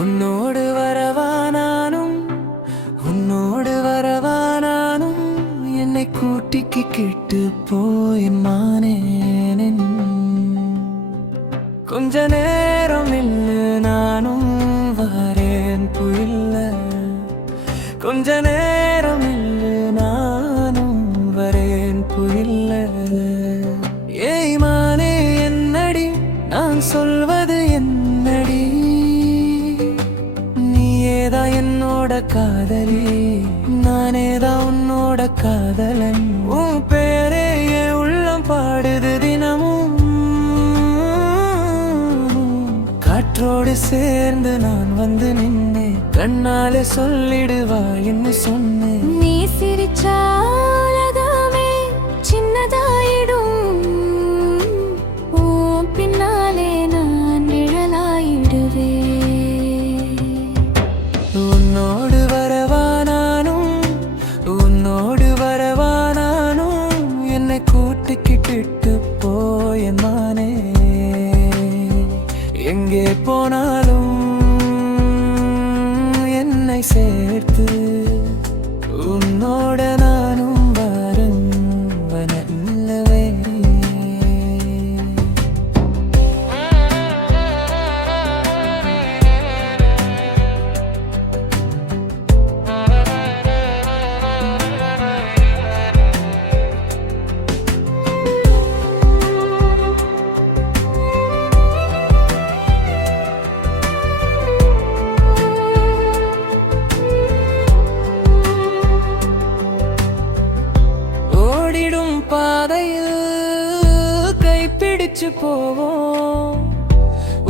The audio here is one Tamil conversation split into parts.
உன்னோடு வரவானானும் உன்னோடு வரவானானும் என்னை கூட்டிக்கு கிட்டு போயின் மானேன். கொஞ்ச நேரம் இல்லை நானும் வரேன் புயல்ல. கொஞ்ச நேரம் இல்லை நானும் வரேன் புயல்ல. ஏய் மானே என்னடி நான் சொல்வது என்னடி? நீயேதா என்னோட காதலி, நானேதான் உன்னோட காதலன். உன் பேரே என் உள்ளம் பாடுது தினமும். காற்றோடு சேர்ந்து நான் வந்து நின்னே, கண்ணாலே சொல்லிடுவா என்ன சொன்னேன். நீ சிரிச்சா உலகமே சின்னதாயிடும், உன் பின்னாலே நான் நிழலாயிடுவே. உன்னோடு வரவானானும் உன்னோடு வரவானானும் என்னை கூட்டிக்கிட்டு போய மானே. எங்கே போனாலும் என்னை சேர்த்து உன்னோட நானும் வரும் வனல்லவே. பாதையில் கைப்பிடிச்சு போவோம்,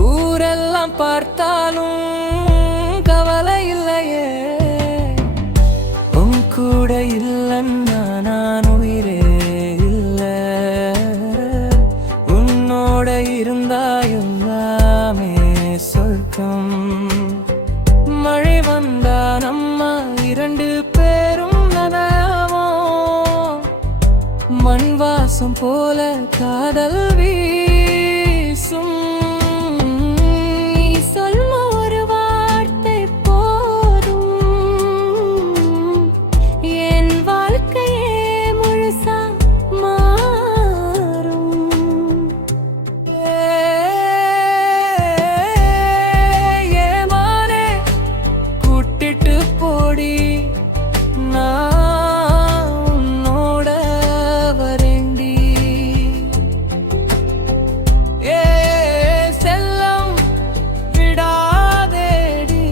ஊரெல்லாம் பார்த்தாலும் கவலை இல்லையே. உன் கூட இல்லைன்னா நான் உயிரே இல்லை. உன்னோட இருந்தா எல்லாமே சொர்க்கம். மழை வந்தா நம்ம இரண்டு பேரும் நனையாமோ, மண் வாசம் போல காதல் வீசும். நீ சொல்ல ஒரு வார்த்தை போதும், என் வாழ்க்கையே முழுசா மாறும். ஏமானே கூட்டிட்டு போடி, நான் உன்னோட வரேண்டி. செல்லம் விடாதேடி,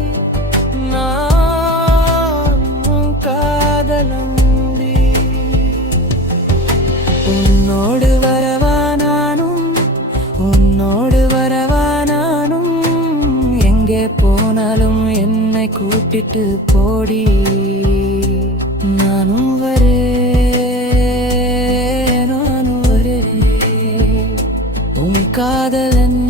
நான் உன் காதலந்தி. உன்னோடு வரவானானும் உன்னோடு வரவானானும் எங்கே போனாலும் என்னை கூட்டிட்டு போடி. நானும் வரேன் உன் காதலன்.